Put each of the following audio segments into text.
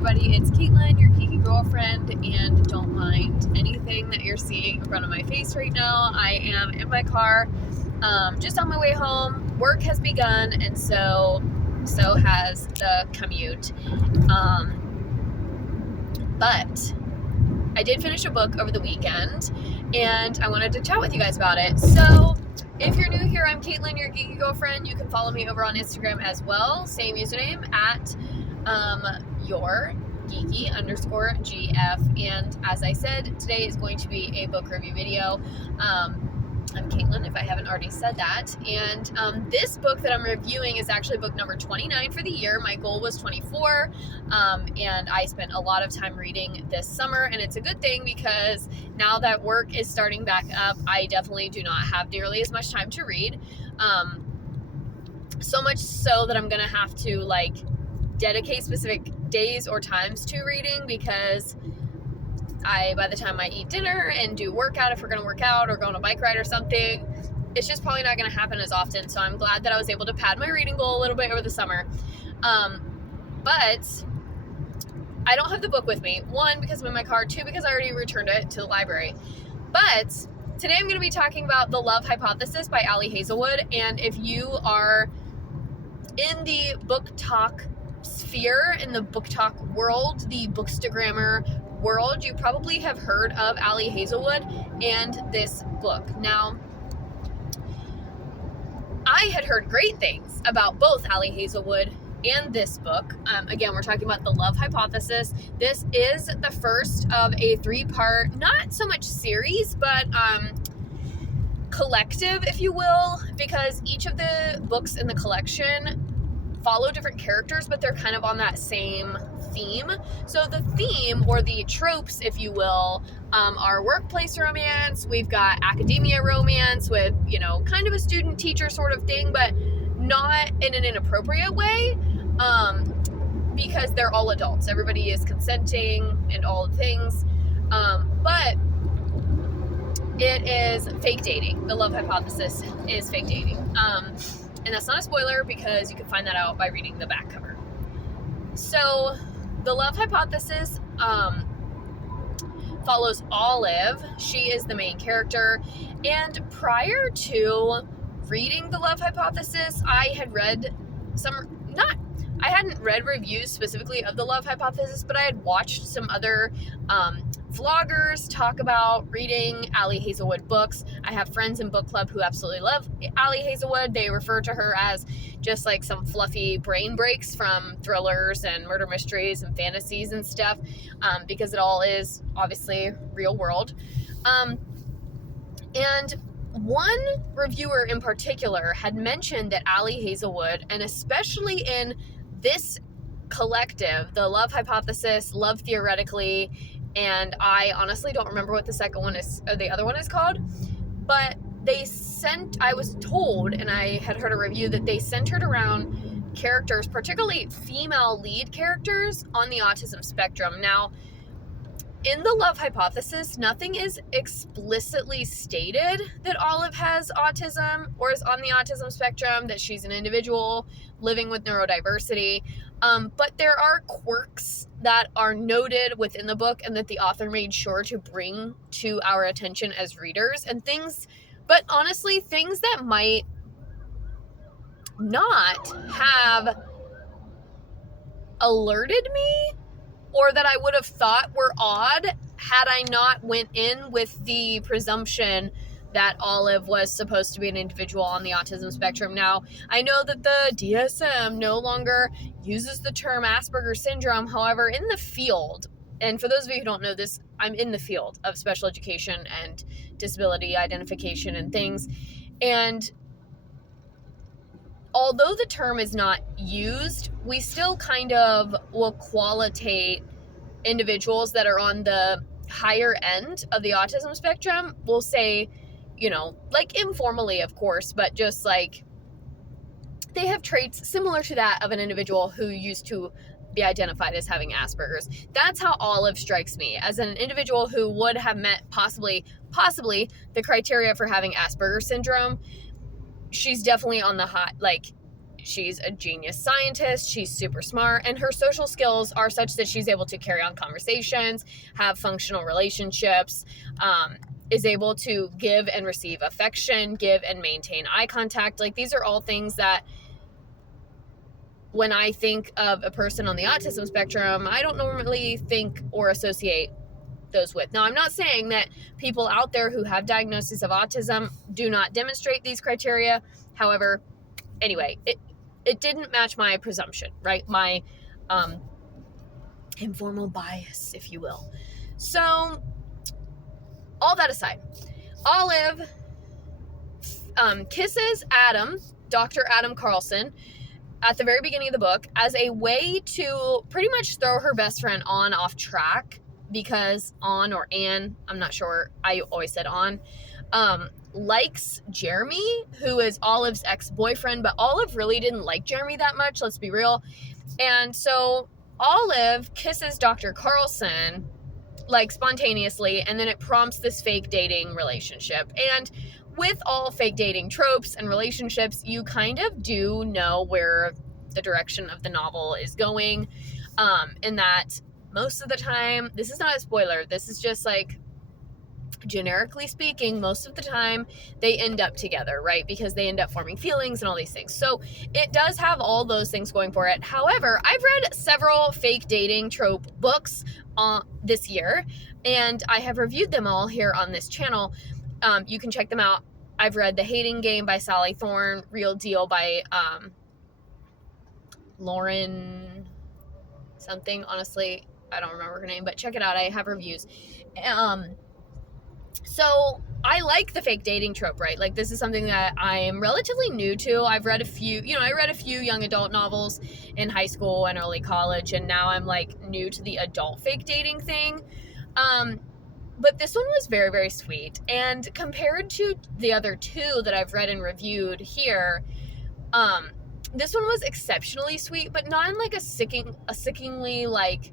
everybody, it's Caitlin, your geeky girlfriend, and don't mind anything that you're seeing in front of my face right now. I am in my car, just on my way home. Work has begun, and so has the commute. But I did finish a book over the weekend, and I wanted to chat with you guys about it. So if you're new here, I'm Caitlin, your geeky girlfriend. You can follow me over on Instagram as well. Same username at your geeky_GF. And as I said, today is going to be a book review video. I'm Caitlin, if I haven't already said that. And this book that I'm reviewing is actually book number 29 for the year. My goal was 24, and I spent a lot of time reading this summer, and it's a good thing because now that work is starting back up, I definitely do not have nearly as much time to read. So much so that I'm going to have to dedicate specific days or times to reading, because by the time I eat dinner and do workout, if we're going to work out or go on a bike ride or something, it's just probably not going to happen as often. So I'm glad that I was able to pad my reading goal a little bit over the summer. But I don't have the book with me. One, because I'm in my car. Two, because I already returned it to the library. But today I'm going to be talking about The Love Hypothesis by Hazelwood. And if you are in the book talk sphere, in the book talk world, the bookstagrammer world, you probably have heard of Hazelwood and this book. Now, I had heard great things about both Hazelwood and this book. Again, we're talking about The Love Hypothesis. This is the first of a 3-part, not so much series, but collective, if you will, because each of the books in the collection follow different characters, but they're kind of on that same theme. So the theme, or the tropes, if you will, are workplace romance. We've got academia romance with, kind of a student-teacher sort of thing, but not in an inappropriate way, because they're all adults. Everybody is consenting and all the things, but it is fake dating. The Love Hypothesis is fake dating. And that's not a spoiler, because you can find that out by reading the back cover. So, The Love Hypothesis follows Olive. She is the main character. And prior to reading The Love Hypothesis, I hadn't read reviews specifically of The Love Hypothesis, but I had watched some other vloggers talk about reading Hazelwood books. I have friends in book club who absolutely love Hazelwood. They refer to her as just like some fluffy brain breaks from thrillers and murder mysteries and fantasies and stuff, because it all is obviously real world. And one reviewer in particular had mentioned that Hazelwood, and especially in this collective, The Love Hypothesis, Love Theoretically, and I honestly don't remember what the second one is, or the other one is called, but I was told, and I had heard a review, that they centered around characters, particularly female lead characters, on the autism spectrum. Now, in The Love Hypothesis, nothing is explicitly stated that Olive has autism or is on the autism spectrum, that she's an individual living with neurodiversity. But there are quirks that are noted within the book and that the author made sure to bring to our attention as readers, and things, but honestly, things that might not have alerted me, or that I would have thought were odd had I not went in with the presumption that Olive was supposed to be an individual on the autism spectrum. Now, I know that the DSM no longer uses the term Asperger's syndrome. However, in the field, and for those of you who don't know this, I'm in the field of special education and disability identification and things. And although the term is not used, we still kind of will qualitate individuals that are on the higher end of the autism spectrum. We'll say, informally, of course, but just they have traits similar to that of an individual who used to be identified as having Asperger's. That's how Olive strikes me, as an individual who would have met possibly the criteria for having Asperger's syndrome. She's definitely on the high, she's a genius scientist, she's super smart, and her social skills are such that she's able to carry on conversations, have functional relationships, is able to give and receive affection, give and maintain eye contact. Like, these are all things that when I think of a person on the autism spectrum, I don't normally think or associate those with. Now, I'm not saying that people out there who have diagnosis of autism do not demonstrate these criteria. However, anyway, it didn't match my presumption, right? My informal bias, if you will. So, all that aside, Olive kisses Adam, Dr. Adam Carlson, at the very beginning of the book as a way to pretty much throw her best friend on off track, because On, or Anne, I'm not sure, I always said On, likes Jeremy, who is Olive's ex-boyfriend, but Olive really didn't like Jeremy that much, let's be real. And so Olive kisses Dr. Carlson, like, spontaneously, and then it prompts this fake dating relationship. And with all fake dating tropes and relationships, you kind of do know where the direction of the novel is going, in that most of the time, this is not a spoiler, this is just like, generically speaking, most of the time they end up together, right? Because they end up forming feelings and all these things. So it does have all those things going for it. However, I've read several fake dating trope books this year, and I have reviewed them all here on this channel. You can check them out. I've read The Hating Game by Sally Thorne, Real Deal by Lauren something. Honestly, I don't remember her name, but check it out. I have reviews. So I like the fake dating trope, right? Like, this is something that I am relatively new to. I've read a few, I read a few young adult novels in high school and early college, and now I'm like new to the adult fake dating thing. But this one was very, very sweet. And compared to the other two that I've read and reviewed here, this one was exceptionally sweet, but not in like a sickingly like,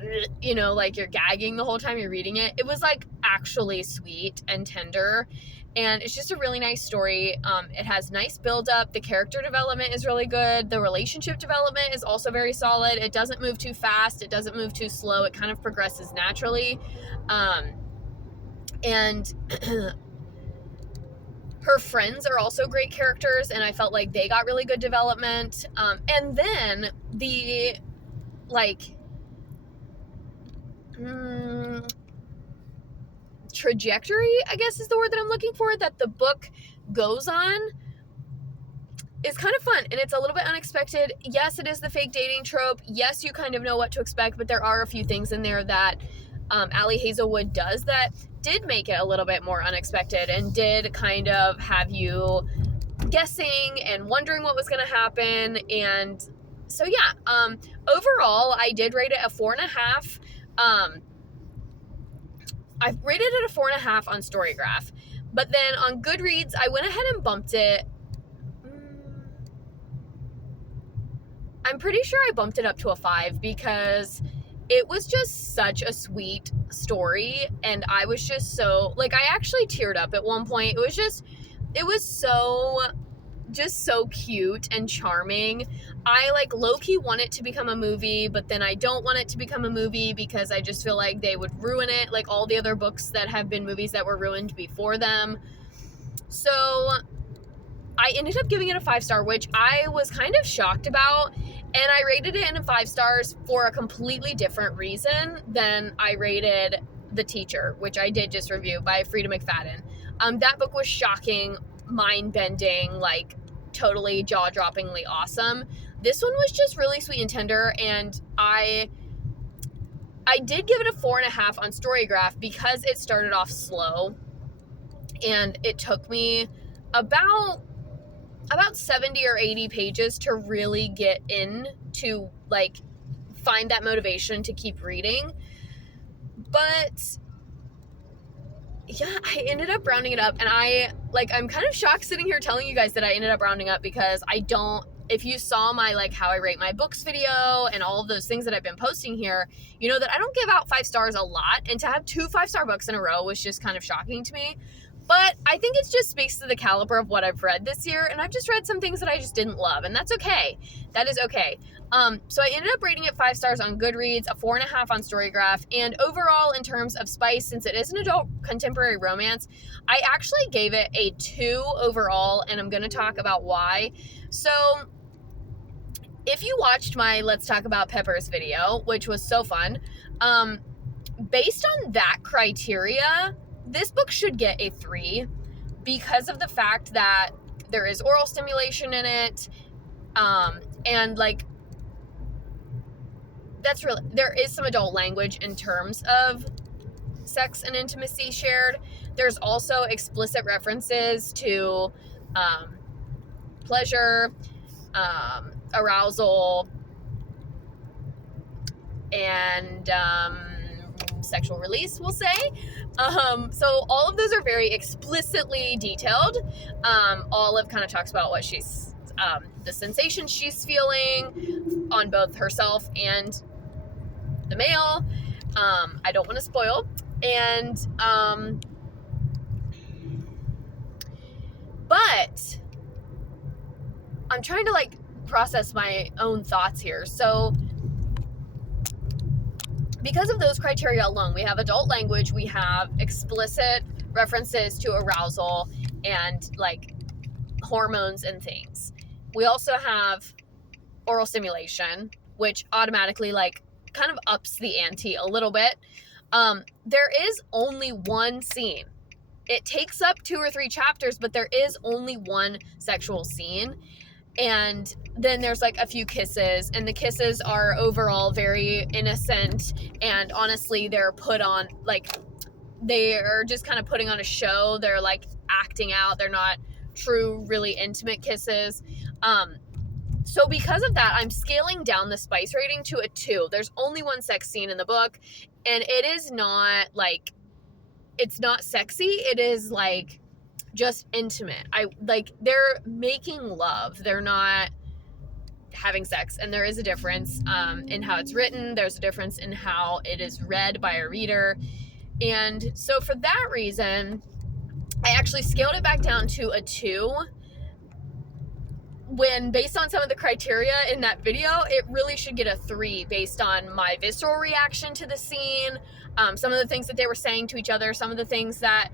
like you're gagging the whole time you're reading it. It was like actually sweet and tender, and it's just a really nice story. It has nice build up. The character development is really good. The relationship development is also very solid. It doesn't move too fast. It doesn't move too slow. It kind of progresses naturally. And her friends are also great characters, and I felt like they got really good development. And then the trajectory, I guess is the word that I'm looking for, that the book goes on is kind of fun, and it's a little bit unexpected. Yes, it is the fake dating trope. Yes, you kind of know what to expect, but there are a few things in there that Ali Hazelwood does that did make it a little bit more unexpected and did kind of have you guessing and wondering what was going to happen. And so yeah, overall I did rate it a 4.5. I've rated it a 4.5 on Storygraph, but then on Goodreads, I went ahead and bumped it. I'm pretty sure I bumped it up to a 5 because it was just such a sweet story, and I was just so, like, I actually teared up at one point. It was so cute and charming. I like low-key want it to become a movie, but then I don't want it to become a movie because I just feel like they would ruin it, like all the other books that have been movies that were ruined before them. So I ended up giving it a 5-star, which I was kind of shocked about, and I rated it in 5 stars for a completely different reason than I rated The Teacher, which I did just review, by Frida McFadden. That book was shocking, mind-bending, like totally jaw-droppingly awesome. This one was just really sweet and tender, and I did give it a 4.5 on Storygraph because it started off slow, and it took me about 70 or 80 pages to really get in to like find that motivation to keep reading. But yeah, I ended up rounding it up, and I'm kind of shocked sitting here telling you guys that I ended up rounding up, because if you saw my like how I rate my books video and all of those things that I've been posting here, you know that I don't give out 5 stars a lot, and to have 2 5-star books in a row was just kind of shocking to me. But I think it just speaks to the caliber of what I've read this year, and I've just read some things that I just didn't love, and that's okay. That is okay. So I ended up rating it 5 stars on Goodreads, a 4.5 on Storygraph, and overall, in terms of spice, since it is an adult contemporary romance, I actually gave it a 2 overall, and I'm going to talk about why. So if you watched my Let's Talk About Peppers video, which was so fun, based on that criteria, this book should get a 3 because of the fact that there is oral stimulation in it, and like, that's really, there is some adult language in terms of sex and intimacy shared. There's also explicit references to pleasure, arousal, and sexual release, we'll say. So all of those are very explicitly detailed. Olive kind of talks about what she's, the sensation she's feeling on both herself and the male. I don't want to spoil. And, but I'm trying to like process my own thoughts here. So because of those criteria alone, we have adult language, we have explicit references to arousal and like hormones and things. We also have oral stimulation, which automatically like kind of ups the ante a little bit. There is only one scene. It takes up 2 or 3 chapters, but there is only one sexual scene. And then there's like a few kisses, and the kisses are overall very innocent, and honestly they're put on, like, they are just kind of putting on a show. They're like acting out. They're not true, really intimate kisses. So because of that, I'm scaling down the spice rating to a 2. There's only one sex scene in the book, and it is not like, it's not sexy. It is like just intimate. They're making love. They're not having sex, and there is a difference in how it's written. There's a difference in how it is read by a reader. And so for that reason, I actually scaled it back down to a 2, when based on some of the criteria in that video, it really should get a 3 based on my visceral reaction to the scene, some of the things that they were saying to each other, some of the things that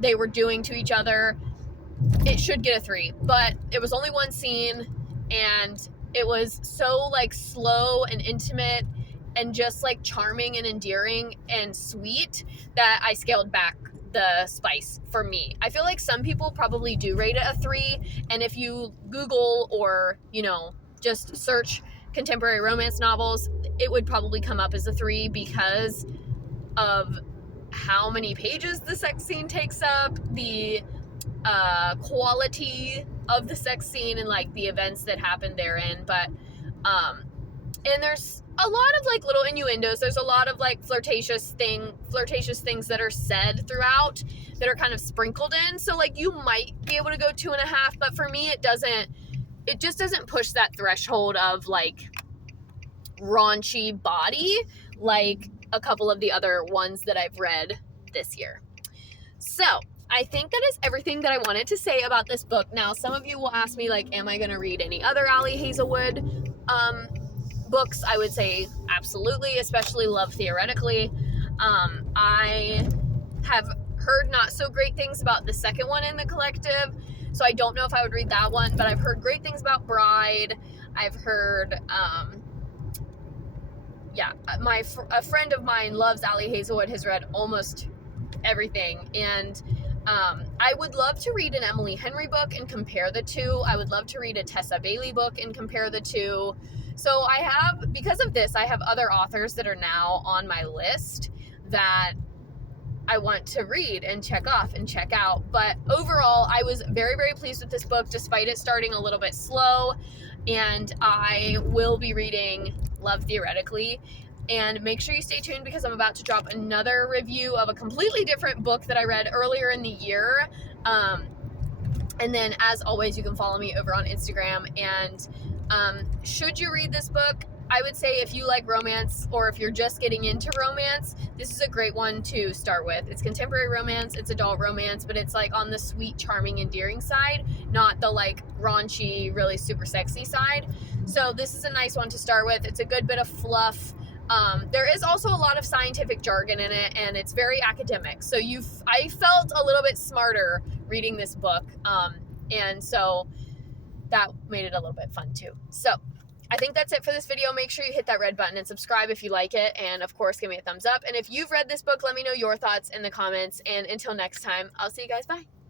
they were doing to each other. It should get a 3, but it was only one scene, and it was so like slow and intimate and just like charming and endearing and sweet that I scaled back the spice for me. I feel like some people probably do rate it a 3, and if you Google or, you know, just search contemporary romance novels, it would probably come up as a 3 because of how many pages the sex scene takes up, the quality of the sex scene, and like the events that happen therein. But and there's a lot of like little innuendos. There's a lot of like flirtatious things that are said throughout that are kind of sprinkled in. So like you might be able to go 2.5, but for me it just doesn't push that threshold of like raunchy body like a couple of the other ones that I've read this year. So I think that is everything that I wanted to say about this book. Now, some of you will ask me, like, am I going to read any other Ali Hazelwood books? I would say absolutely, especially Love Theoretically. I have heard not so great things about the second one in the collective, so I don't know if I would read that one, but I've heard great things about Bride. I've heard, a friend of mine loves Ali Hazelwood, has read almost everything, and I would love to read an Emily Henry book and compare the two. I would love to read a Tessa Bailey book and compare the two. So because of this, I have other authors that are now on my list that I want to read and check off and check out. But overall, I was very, very pleased with this book, despite it starting a little bit slow. And I will be reading Love Theoretically. And make sure you stay tuned, because I'm about to drop another review of a completely different book that I read earlier in the year. And then, as always, you can follow me over on Instagram. And should you read this book, I would say if you like romance, or if you're just getting into romance, this is a great one to start with. It's contemporary romance, it's adult romance, but it's like on the sweet, charming, endearing side, not the like raunchy, really super sexy side. So this is a nice one to start with. It's a good bit of fluff. There is also a lot of scientific jargon in it, and it's very academic. So I felt a little bit smarter reading this book, and so that made it a little bit fun too. So I think that's it for this video. Make sure you hit that red button and subscribe if you like it. And of course, give me a thumbs up. And if you've read this book, let me know your thoughts in the comments. And until next time, I'll see you guys. Bye.